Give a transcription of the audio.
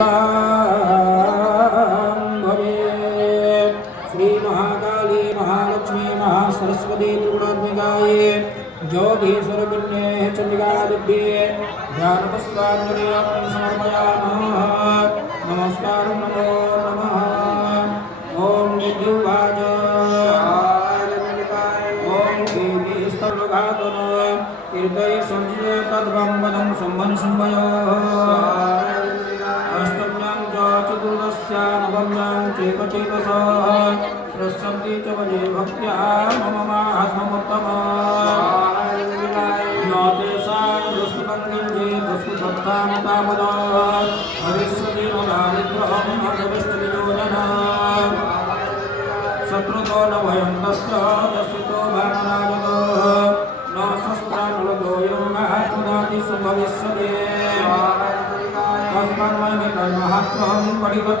श्री महाकाली महालक्ष्मी महासरस्वती त्रिगुणात्मिकाये ज्योतिस्वरूपिण्ये चण्डिकादिभ्ये ध्यानपुष्पाञ्जलिं समर्पयामः। नमस्कारं नमो नमः। ओम विद्युवाज ओम देवीस्तवघातन कीर्तये संजय तद्वं वदं सम्मन संभयो नवम्यां चेतचेतसा स्रस्यन्ति च वजे भक्त्या मम माहात्म्यमुत्तमा न तेषां दुष्कृतं दुष्कृतं तावदा भविष्यति न दारिद्र्यं न भविष्यतियोजना शत्रुतो न भयं तस्य दर्शितो भावनागतो न शस्त्रानुलतो योगः पुनाति सम्भविष्यति तस्मान्मयि कर्महात्म्यं परिवर्तयति।